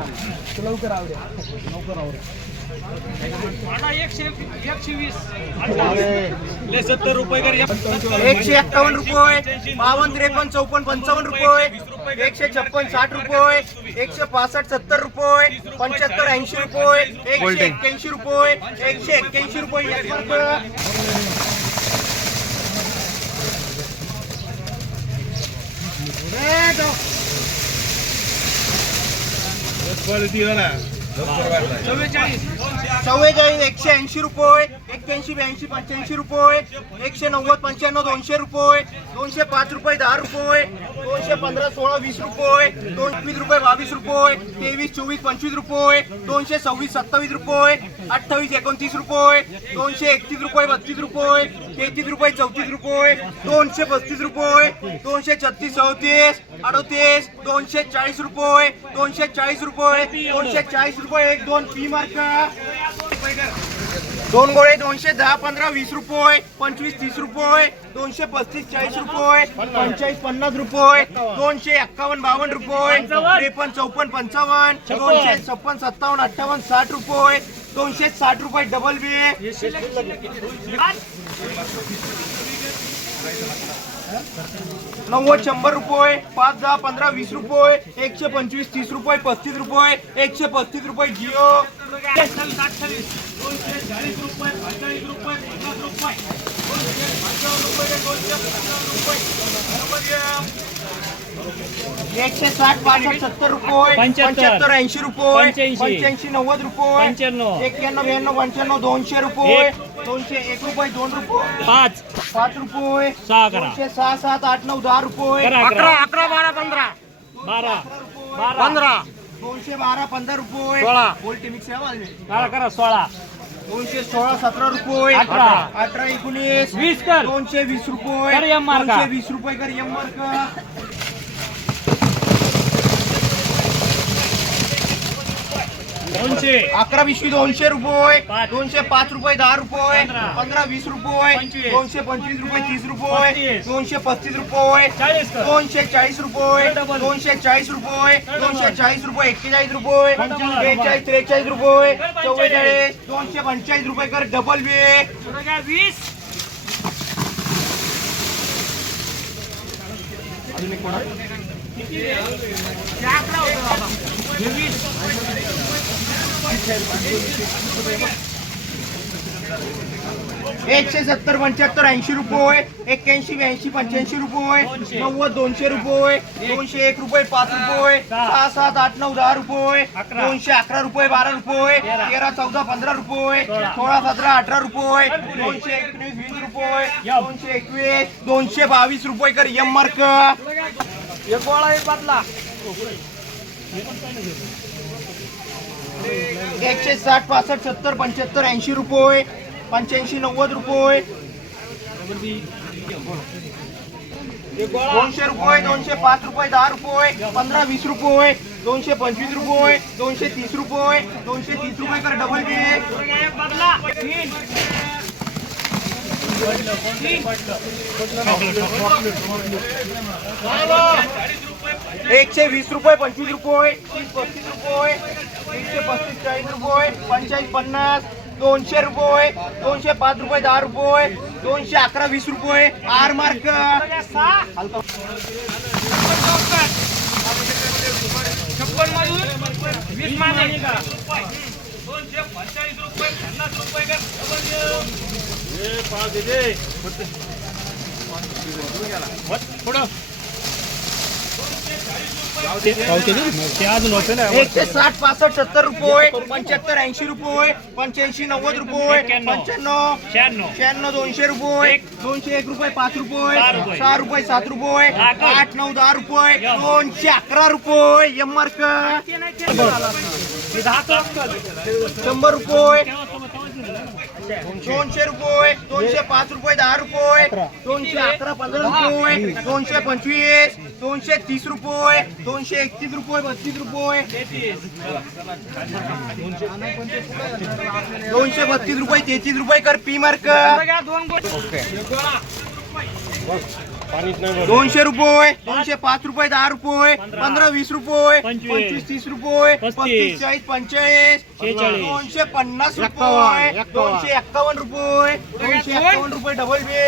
लवकर आवडे लवकर आवडे 70 रुपये कर 151 रुपये 52 53 54 55 रुपये 156 60 रुपये 165 70 रुपये 75 80 रुपये 181 रुपये 181 रुपये क्वालिटी वाला 44 180 रुपये 81 82 85 रुपये 190 95 200 रुपये 205 रुपये 10 रुपये 215 16 20 रुपये 220 रुपये 22 रुपये 23 24 25 रुपये 226 27 रुपये 28 29 रुपये 231 रुपये 32 रुपये 33 रुपये 34 रुपये 235 रुपये 236 37 38 240 रुपये 240 रुपये 240 रुपये 1 2 पी मार्क दोन गोळे 210 15 20 रुपये 25 30 रुपये 235 40 रुपये 45 50 रुपये 251 52 रुपये 53 54 55 256 57 58 60 रुपये 260 रुपये डबल बी 90 100 रुपये 5 10 15 20 रुपये 125 30 रुपये 35 रुपये 135 रुपये जिओ 160 65 70 रुपये 75 80 रुपये 85 90 रुपये 91 92 200 रुपये 201 रुपये 2 रुपये 5 रुपये 6 7 8 9 10 रुपये 11 11 12 15 12 212 15 रुपये 16 वोल्टी मिक्स आहे माझे करा 16 216 17 रुपये 18 19 20 कर 220 रुपये कर एम मार्क 220 रुपये कर एम मार्क 11 20 200 रुपये 205 रुपये 10 रुपये 15 20 रुपये 225 रुपये 30 रुपये 235 रुपये 240 रुपये 240 रुपये 240 रुपये 41 रुपये 42 43 रुपये 44 245 रुपये कर डबल बी 20 अजून एक कोणा 170 75 80 रुपये 81 82 85 रुपये 90 200 रुपये 201 रुपये 5 रुपये 6 7 8 9 10 रुपये 211 रुपये 12 रुपये 13 14 15 रुपये 16 17 18 रुपये 219 20 रुपये 221 222 रुपये कर एम मार्क एक गोळा एक बाटला 160 65 70 75 80 रुपये 85 90 रुपये 200 रुपये 205 रुपये 10 रुपये 15 20 रुपये 225 रुपये 230 रुपये 230 रुपये कर डबल बी 120 रुपये 25 रुपये 30 35 रुपये 135 40 रुपये 45 50 200 रुपये 205 रुपये 10 रुपये 211 20 रुपये आर मार्क 160 65 70 रुपये 75 80 रुपये 85 90 रुपये 95 96 200 रुपये 201 रुपये 5 रुपये 6 रुपये 7 रुपये 8 9 10 रुपये 211 रुपये एम मार्क 100 रुपये 200 रुपये 205 रुपये 10 रुपये 211 15 रुपये 225 230 रुपये 231 रुपये 32 रुपये 232 रुपये 33 रुपये कर पी मार्क 200 रुपये 205 रुपये 10 रुपये 15 20 रुपये 25 30 रुपये 35 40 45 250 रुपये 251 रुपये 251 रुपये डबल बे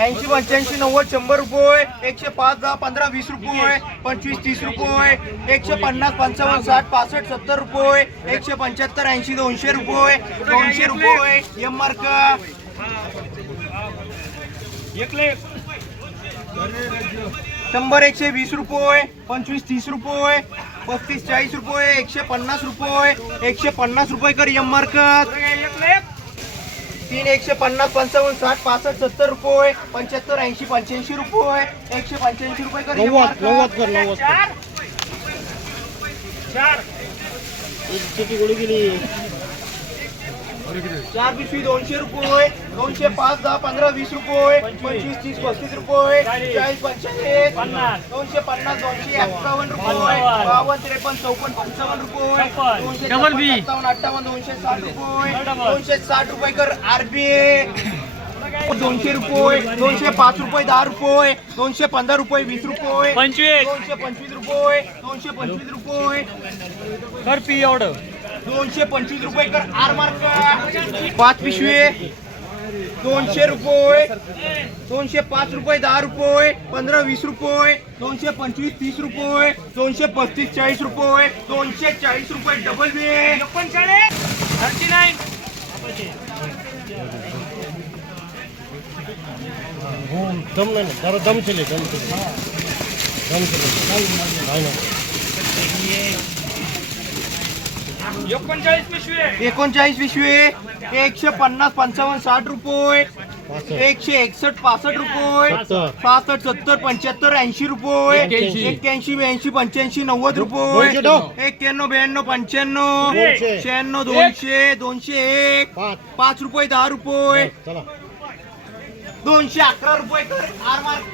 80 85 90 100 रुपये 105 10 15 20 रुपये 25 30 रुपये 150 55 60 65 70 रुपये 175 80 200 रुपये 200 रुपये एम मार्क 100 120 रुपये 25 30 रुपये 35 40 रुपये 150 रुपये 150 रुपये कर एम मार्क 3 150 55 60 65 70 रुपये 75 80 85 रुपये 185 रुपये कर 90 कर 4 पिशवी 200 रुपये 205 10 15 20 रुपये 25 30 35 रुपये 40 45 250 251 रुपये 52 53 54 55 रुपये 257 58 260 रुपये 260 रुपये कर आरबीए 200 रुपये 205 रुपये 10 रुपये 215 रुपये 20 रुपये 225 रुपये 225 रुपये कर पी एवढं 225 रुपये कर आर मार्क 5 पिशवी 200 रुपये 205 रुपये 10 रुपये 15 20 रुपये 225 30 रुपये 235 40 रुपये 240 रुपये डबल बे 39 पिशवी 150 55 60 रुपये 161 65 रुपये 66 70 75 80 रुपये 81 82 85 90 रुपये 91 92 95 96 200 201 5 रुपये 10 रुपये 211 रुपये कर आर मार्क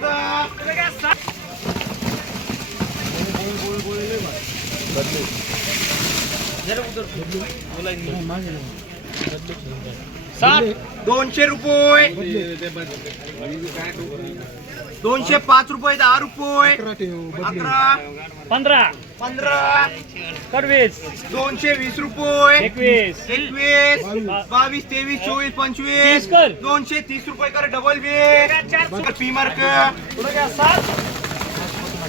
200 रुपये 205 रुपये 10 रुपये 11 15 15 कर 20 220 रुपये 21 22 23 24 25 कर. 230 रुपये कर डबल बे पी मार्क पुढे घ्या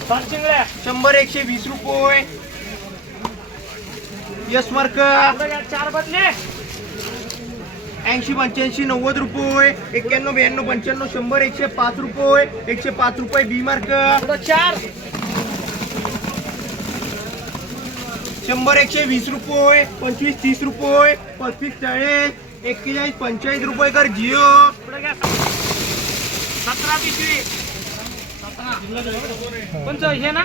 7 चिंगळ्या 100 120 रुपये यस मार्क पुढे घ्या 4 बदले 80 85 90 रुपये 91 92 95 100 105 रुपये 105 रुपये बी मार्क पुढे 4 100 120 रुपये 25 30 रुपये 35 40 41 45 रुपये कर जिओ पुढे घ्या 17 पिशवी 17 कोणचं हे ना